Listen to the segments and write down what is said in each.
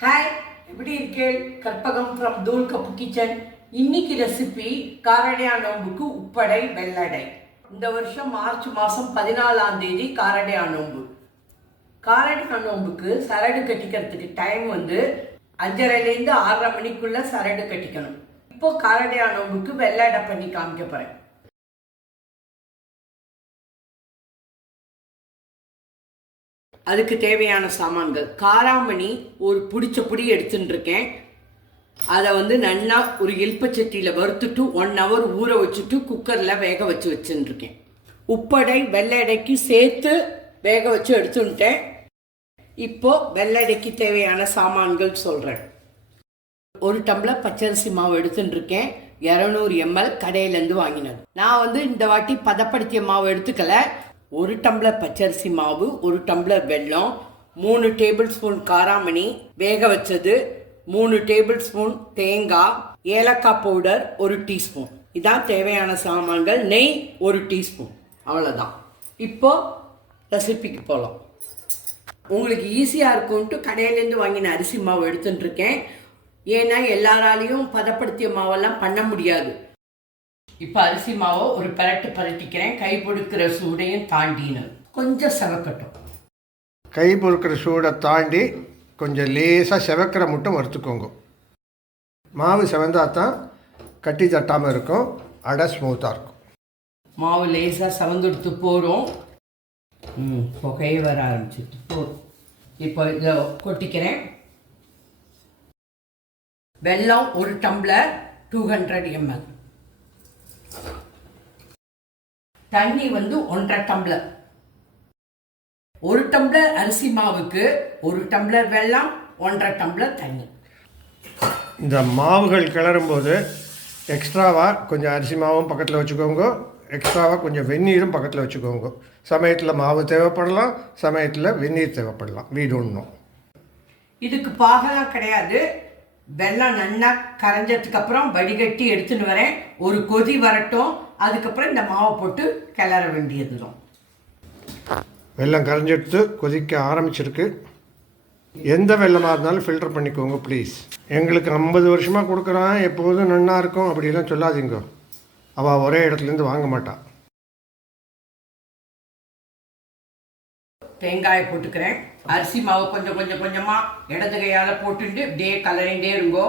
Hi, எப்படி இருக்கேள்? Karpagam from தூள் cup kitchen. இன்னைக்கு ரெசிபி காரடையா நோம்புக்கு உப்படை வெள்ளடை. இந்த வருஷம் மார்ச் மாதம் 14ஆம் தேதி காரடையா நோம்பு. காரடையா நோம்புக்கு சரடு கட்டிக்கிறதுக்கு டைம் 5:30லேருந்து 6:30 மணிக்குள்ள சரடு கட்டிக்கணும். இப்போ காரடையா நோம்புக்கு வெள்ளடை பண்ணி காமிக்க போகிறேன். அதுக்கு தேவையான சாமான்கள்: காராமணி ஒரு பிடிச்ச புடி எடுத்துட்டு இருக்கேன். அதை நல்லா ஒரு இல்பச்சட்டியில் வறுத்துட்டு 1 hour ஊற வச்சுட்டு குக்கரில் வேக வச்சுருக்கேன். உப்படை வெள்ளடைக்கு சேர்த்து வேக வச்சு எடுத்துட்டேன். இப்போது வெள்ளடைக்கு தேவையான சாமான்கள் சொல்கிறேன். 1 டம்ளர் பச்சரிசி மாவு எடுத்துட்டு இருக்கேன். 200 ml கடையிலேருந்து வாங்கினது. நான் இந்த வாட்டி பதப்படுத்திய மாவு எடுத்துக்கல. 1 டம்ளர் பச்சரிசி மாவு, 1 டம்ளர் வெல்லம், 3 டேபிள் ஸ்பூன் காராமணி வேக வச்சது, 3 டேபிள் ஸ்பூன் தேங்காய், ஏலக்காய் பவுடர் 1 டீஸ்பூன். இதான் தேவையான சாமான்கள். நெய் 1 டீஸ்பூன். அவ்வளோதான். இப்போது ரெசிபிக்கு போகலாம். உங்களுக்கு ஈஸியாக இருக்கும்ட்டு கடையிலேருந்து வாங்கின அரிசி மாவு எடுத்துட்டு இருக்கேன். ஏன்னா எல்லாராலையும் பதப்படுத்திய மாவெல்லாம் பண்ண முடியாது. இப்போ அரிசி மாவை ஒரு பரட்டிக்கிறேன். கை பொறுக்கிற சூடையும் தாண்டின்னு கொஞ்சம் செவக்கட்டும். கை பொறுக்கிற சூடை தாண்டி கொஞ்சம் லேசாக செவக்கிற மட்டும் வறுத்துக்கோங்க. மாவு செவந்தால் தான் கட்டி தட்டாமல் இருக்கும், அடை ஸ்மூத்தாக இருக்கும். மாவு லேசாக செவந்துடுத்து போகிறோம். புகையை வர ஆரம்பிச்சுட்டு போதும். இப்போ இதை கொட்டிக்கிறேன். வெல்லம் 1 டம்ளர் 200 ml. தண்ணி 1.5 டம்ளர். 1 டம்ளர் அரிசி மாவுக்கு 1 டம்ளர் வெல்லம், 1.5 டம்ளர் தண்ணி. இந்த மாவுகள் கிளறும்போது எக்ஸ்ட்ராவாக கொஞ்சம் அரிசி மாவும் பக்கத்தில் வச்சுக்கோங்க, எக்ஸ்ட்ராவாக கொஞ்சம் வெந்நீரும் பக்கத்தில் வச்சுக்கோங்க. சமயத்தில் மாவு தேவைப்படலாம், சமயத்தில் வெந்நீர் தேவைப்படலாம். வீடுணும். இதுக்கு பாகலாம் கிடையாது. வெல்லம் நல்லா கரைஞ்சதுக்கு அப்புறம் வடிகட்டி எடுத்துன்னு வரேன். ஒரு கொதி வரட்டும். அதுக்கப்புறம் இந்த மாவை போட்டு கிளற வேண்டியது தான். வெல்லம் கரைஞ்செடுத்து கொதிக்க ஆரம்பிச்சிருக்கு. எந்த வெல்லமாக இருந்தாலும் ஃபில்டர் பண்ணிக்கோங்க ப்ளீஸ். எங்களுக்கு 50 வருஷமாக கொடுக்குறான், எப்போதும் நன்னா இருக்கும் அப்படிலாம் சொல்லாதீங்க. அவள் ஒரே இடத்துலேருந்து வாங்க மாட்டாள். தேங்காயை போட்டுக்கிறேன். அரிசி மாவு கொஞ்சமாக இடது கையால் போட்டுட்டு இப்படியே கலரிண்டே இருங்கோ.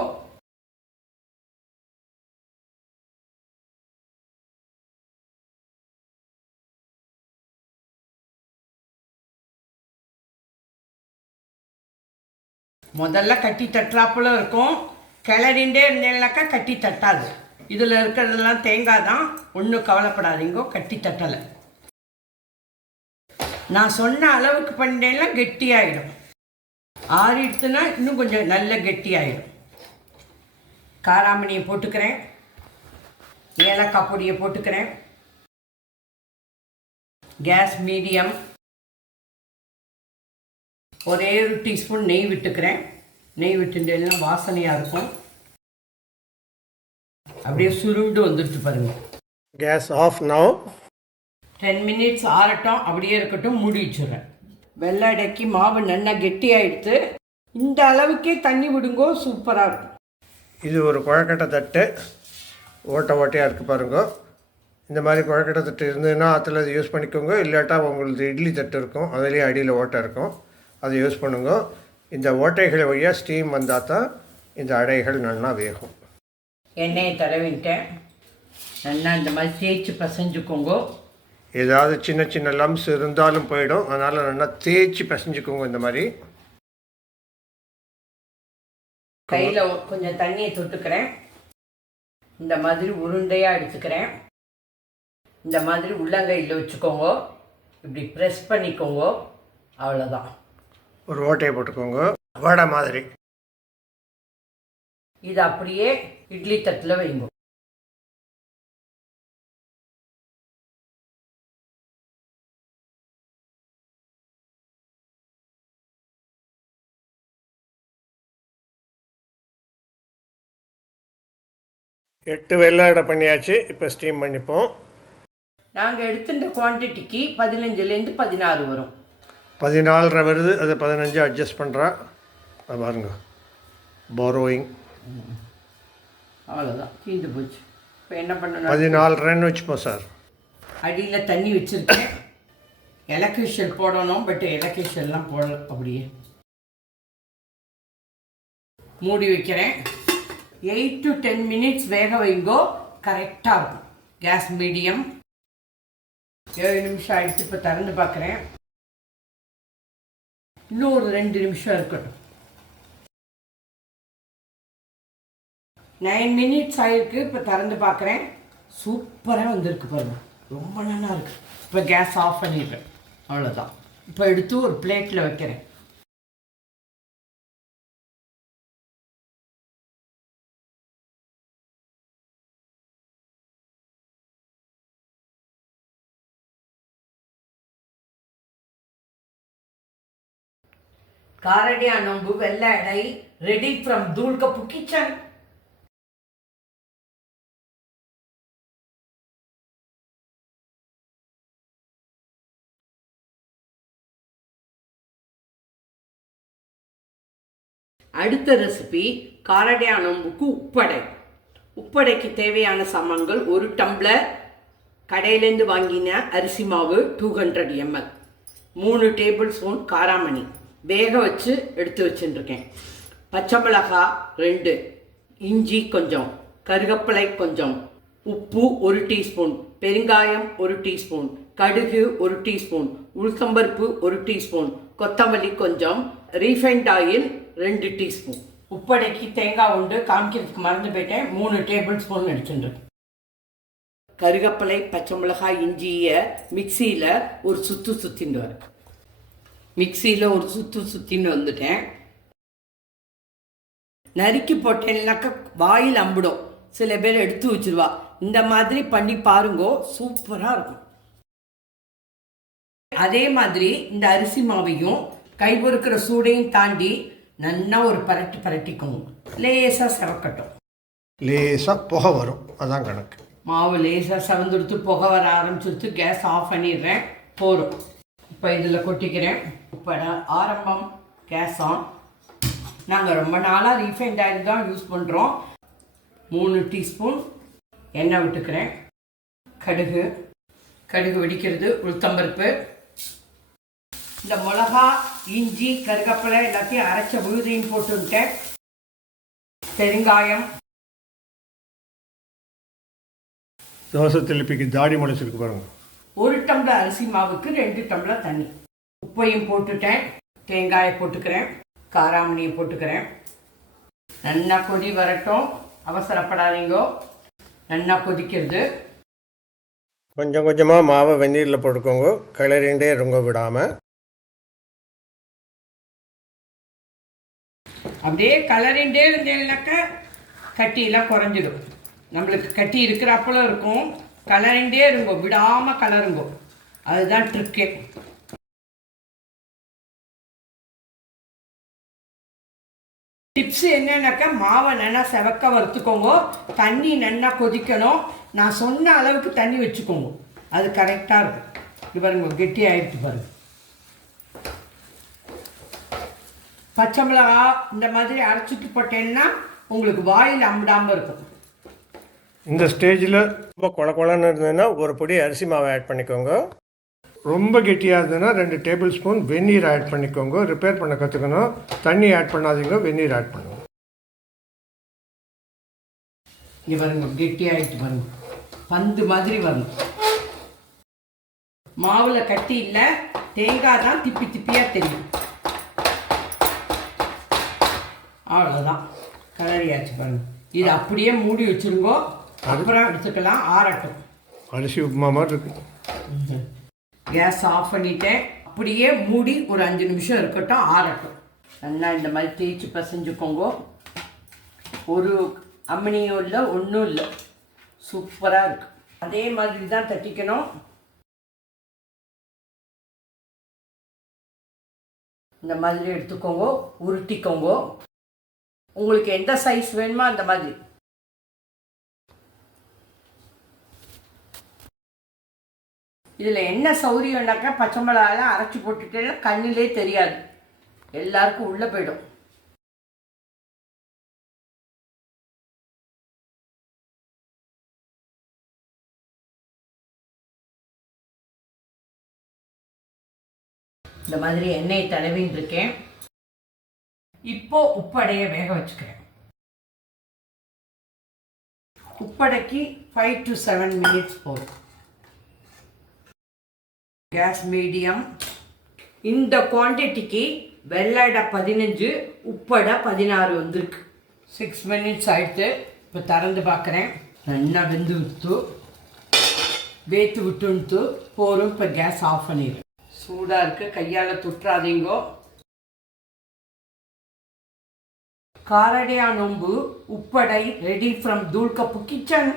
முதல்ல கட்டி தட்டுறாப்புல இருக்கும். கிளறிண்டே இருந்தேன்னாக்கா கட்டி தட்டாது. இதில் இருக்கிறதெல்லாம் தேங்காய் தான், ஒன்றும் கவலைப்படாதீங்கோ, கட்டி தட்டலை. நான் சொன்ன அளவுக்கு பண்ணேன்னா கெட்டியாயிடும். ஆறிடுத்துனா இன்னும் கொஞ்சம் நல்ல கெட்டியாயிடும். காராமணியை போட்டுக்கிறேன். ஏலக்காய் பொடியை போட்டுக்கிறேன். Gas medium. ஒரே 1 டீஸ்பூன் நெய் விட்டுக்கிறேன். நெய் விட்டுட்டேன்னா வாசனையாக இருக்கும். அப்படியே சுருண்டு வந்துடுச்சு பாருங்கள். Case of now. 10 minutes ஆறட்டும். அப்படியே இருக்கட்டும். மூடி வச்சுடுறேன். வெள்ளடைக்கு மாவு நல்லா கெட்டியாகிடுத்து. இந்த அளவுக்கே தண்ணி விடுங்கோ, சூப்பராக இருக்கும். இது ஒரு குழக்கட்டை தட்டு. ஓட்டையாக இருக்குது பாருங்க. இந்த மாதிரி குழக்கட்டை தட்டு இருந்ததுன்னா அதில் அதை யூஸ் பண்ணிக்கோங்க. இல்லாட்டா உங்களுக்கு இட்லி தட்டு இருக்கும், அதுலேயே அடியில் ஓட்டை இருக்கும், அதை யூஸ் பண்ணுங்க. இந்த ஓட்டைகள் வழியாக ஸ்டீம் வந்தால் தான் இந்த அடைகள் நல்லா வேகும். எண்ணெயை தடவிட்டேன். நல்லா இந்த மாதிரி தேய்ச்சி பசைஞ்சுக்கோங்க. ஏதாவது சின்ன சின்ன லம்ஸ் இருந்தாலும் போயிடும், அதனால் நல்லா தேய்ச்சி பசைஞ்சுக்கோங்க. இந்த மாதிரி கையில் கொஞ்சம் தண்ணியை தொட்டுக்கிறேன். இந்த மாதிரி உருண்டையாக எடுத்துக்கிறேன். இந்த மாதிரி உள்ளங்கையில் வச்சுக்கோங்க. இப்படி ப்ரெஸ் பண்ணிக்கோங்க. அவ்வளோதான். ஒரு ஓட்டையை போட்டுக்கோங்க, வடை மாதிரி. இது அப்படியே இட்லி தட்டில் வைங்க. எட்டு வெள்ளை பண்ணியாச்சு. இப்போ ஸ்டீம் பண்ணிப்போம். நாங்கள் எடுத்துட்ட குவான்டிட்டிக்கு 15லேருந்து 16 வரும். 14.5 வருது. அது 15 அட்ஜஸ்ட் பண்ணுறா பாருங்க. பாரோயிங். அவ்வளோதான், தீர்ந்து போச்சு. இப்போ என்ன பண்ணணும்? 14 வச்சுப்போம் சார். அடியில் தண்ணி வச்சுருக்கேன். எலக்ட்ரிஷியல் போடணும், பட் எலக்ட்ரிஷியல்லாம் போடல. அப்படியே மூடி வைக்கிறேன். 8 to 10 minutes வேக வைங்கோ, கரெக்டாக இருக்கும். Case medium. 7 நிமிஷம் ஆகிடுச்சு. இப்போ திறந்து பார்க்குறேன். இன்னும் ஒரு 2 நிமிஷம் இருக்கட்டும். 9 minutes ஆகிருக்கு. இப்போ திறந்து பார்க்குறேன். சூப்பராக வந்திருக்கு பாருங்கள், ரொம்ப நல்லா இருக்குது. இப்போ கேஸ் ஆஃப் பண்ணிடுறேன். அவ்வளோதான். இப்போ எடுத்து ஒரு பிளேட்டில் வைக்கிறேன். காரடி அனம்பு வெள்ளை எடை ரெடி ஃப்ரம் தூள் கப்பு கிச்சன். அடுத்த ரெசிபி காரடி அனம்புக்கு உப்படை. உப்படைக்கு தேவையான சாமான்கள்: 1 டம்ளர் கடையிலேருந்து வாங்கின அரிசி மாவு 200 ml, 3 டேபிள் ஸ்பூன் காராமணி வேக வச்சு எடுத்து வச்சுருக்கேன், பச்சை மிளகாய் 2, இஞ்சி கொஞ்சம், கருவேப்பிலை கொஞ்சம், உப்பு 1 டீஸ்பூன், பெருங்காயம் 1 டீஸ்பூன், கடுகு 1 டீஸ்பூன், உளுத்தம்பருப்பு 1 டீஸ்பூன், கொத்தமல்லி கொஞ்சம், ரீஃபைண்ட் ஆயில் 2 டீஸ்பூன். உப்படைக்கு தேங்காய் உண்டு காமிக்கிறதுக்கு மறந்து போயிட்டேன். 3 டேபிள் ஸ்பூன் எடுத்துட்டுருக்கேன். கருவேப்பிலை, பச்சை மிளகாய், இஞ்சியை மிக்சியில் ஒரு சுற்றின்னு வரேன். மிக்சியில் ஒரு சுற்றின்னு வந்துட்டேன். நறுக்கி போட்டேன்னாக்கா வாயில் அம்பிடும், சில பேர் எடுத்து வச்சிருவா. இந்த மாதிரி பண்ணி பாருங்கோ, சூப்பராக இருக்கும். அதே மாதிரி இந்த அரிசி மாவையும் கை பொறுக்கிற சூடையும் தாண்டி நல்லா ஒரு பரட்டிக்கணும். லேசாக செவக்கட்டும். லேசாக புகை வரும், அதான் கணக்கு. மாவு லேசாக செவந்துடுத்து புகை வர ஆரம்பிச்சுடுத்து கேஸ் ஆஃப் பண்ணிடுறேன். போதும். இப்போ இதில் கொட்டிக்கிறேன். இப்போ ஆரம்பம் கேஸ் ஆன். நாங்கள் ரொம்ப நாளாக ரீஃபைண்ட் ஆயில் தான் யூஸ் பண்ணுறோம். 3 டீஸ்பூன் எண்ணெய் விட்டுக்கிறேன். கடுகு வெடிக்கிறது. உளுத்தம்பருப்பு, இந்த மிளகா, இஞ்சி, கருவேப்பிலை எல்லாத்தையும் அரைச்ச விழுதையும் போட்டுவிட்டேன். பெருங்காயம், தோசை திருப்பிக்கு தாடி முளைச்சிருக்கு பாருங்க. 1 டம்ளர் அரிசி மாவுக்கு 2 டம்ளர் தண்ணி. உப்பையும் போட்டுட்டேன். தேங்காயை போட்டுக்கிறேன். காராமணியை போட்டுக்கிறேன். நல்லா கொதி வரட்டும், அவசரப்படாதீங்கோ. நல்லா கொதிக்கிறது. கொஞ்சம் கொஞ்சமாக மாவை வெந்நீரில் போட்டுக்கோங்க, கிளறிண்டே இருங்க விடாமல். அப்படியே கலரிண்டே இருந்தேன்னாக்கா கட்டியெல்லாம் குறைஞ்சிடும். நம்மளுக்கு கட்டி இருக்கிறப்பல இருக்கும். கலரிண்டே இருங்கோ, விடாமல் கலருங்கோ, அதுதான் ட்ரிக்கே. டிப்ஸ் என்னன்னாக்கா மாவை நல்லா செவக்க வறுத்துக்கோங்க. தண்ணி நல்லா கொதிக்கணும். நான் சொன்ன அளவுக்கு தண்ணி வச்சுக்கோங்க, அது கரெக்டாக இருக்கும். இது பாருங்க, கெட்டி ஆகிடுச்சு பாருங்க. பச்சை மிளகா இந்த மாதிரி அரைச்சிட்டு போட்டேன்னா உங்களுக்கு வாயில் அம்பிடாமல் இருக்கும். இந்த ஸ்டேஜில் ரொம்ப குழன்னு இருந்ததுன்னா ஒரு பொடி அரிசி மாவை ஆட் பண்ணிக்கோங்க. ரொம்ப கெட்டியாக இருந்ததுன்னா 2 டேபிள் ஸ்பூன் வெந்நீர் ஆட் பண்ணிக்கோங்க. ரிப்பேர் பண்ண கற்றுக்கணும். தண்ணி ஆட் பண்ணாதீங்க, வெந்நீர் ஆட் பண்ணுங்க. இங்கே பாருங்க, கெட்டியாகிட்டு பாருங்க, பந்து மாதிரி வரணும். மாவில் கட்டி இல்லை, தேங்காய் தான் திப்பியாக தெரியும். அவ்வளோதான், கலரியாச்சு பாருங்க. இது அப்படியே மூடி வச்சுருங்கோ, அப்புறம் எடுத்துக்கலாம், ஆறட்டும். அரிசி உப்புமா மாதிரி இருக்கு. கேஸ் ஆஃப் பண்ணிட்டேன். அப்படியே மூடி ஒரு 5 நிமிஷம் இருக்கட்டும், ஆறட்டும். நல்லா இந்த மாதிரி தேய்ச்சி பசைஞ்சுக்கோங்க. ஒரு அம்மனியும் இல்லை, ஒன்றும் இல்லை, சூப்பராக இருக்கு. அதே மாதிரி தான் தட்டிக்கணும். இந்த மாதிரி எடுத்துக்கோங்க, உருட்டிக்கோங்க. உங்களுக்கு எந்த சைஸ் வேணுமோ அந்த மாதிரி. இதில் என்ன சௌரியம்னாக்கா பச்சை மிளகாலாம் அரைச்சி போட்டுட்டேன்னா கண்ணிலே தெரியாது, எல்லாருக்கும் உள்ளே போயிடும். இந்த மாதிரி எண்ணெயை தடவின்னு இருக்கேன். இப்போ உப்படையை வேக வச்சுக்கிறேன். உப்படைக்கு 5 to 7 minutes போதும். Gas medium. இந்த குவான்டிட்டிக்கு வெள்ளை 15, உப்படை 16 வந்திருக்கு. 6 minutes ஆயிடுத்து. இப்போ திறந்து பார்க்குறேன். நல்லா வெந்து விட்டு வேத்து விட்டுன்ட்டு போரும். இப்போ கேஸ் ஆஃப் பண்ணிடு. சூடாக இருக்குது, கையால் தொட்டுறாதீங்கோ. காரடையா நோம்பு உப்படை ready from Thoolkappu kitchen.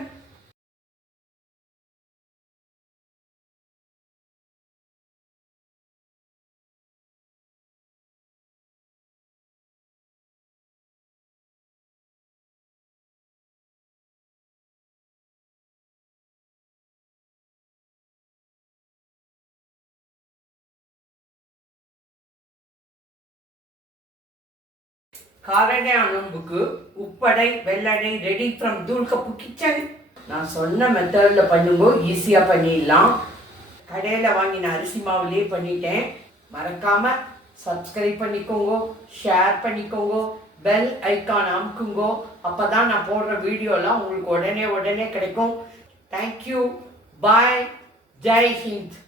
Karadaiya நோம்புக்கு உப்படை வெள்ளடை ரெடி ஃப்ரம் தூள்கப்பு கிச்சன். நான் சொன்ன மெத்தடில் பண்ணும்போது ஈஸியாக பண்ணிடலாம். கடையில் வாங்கின அரிசி மாவுலேயே பண்ணிட்டேன். மறக்காமல் சப்ஸ்கிரைப் பண்ணிக்கோங்க, ஷேர் பண்ணிக்கோங்க, பெல் ஐக்கான் அமுக்குங்கோ. அப்போ தான் நான் போடுற வீடியோலாம் உங்களுக்கு உடனே கிடைக்கும். தேங்க்யூ, பாய், ஜெய் ஹிந்த்.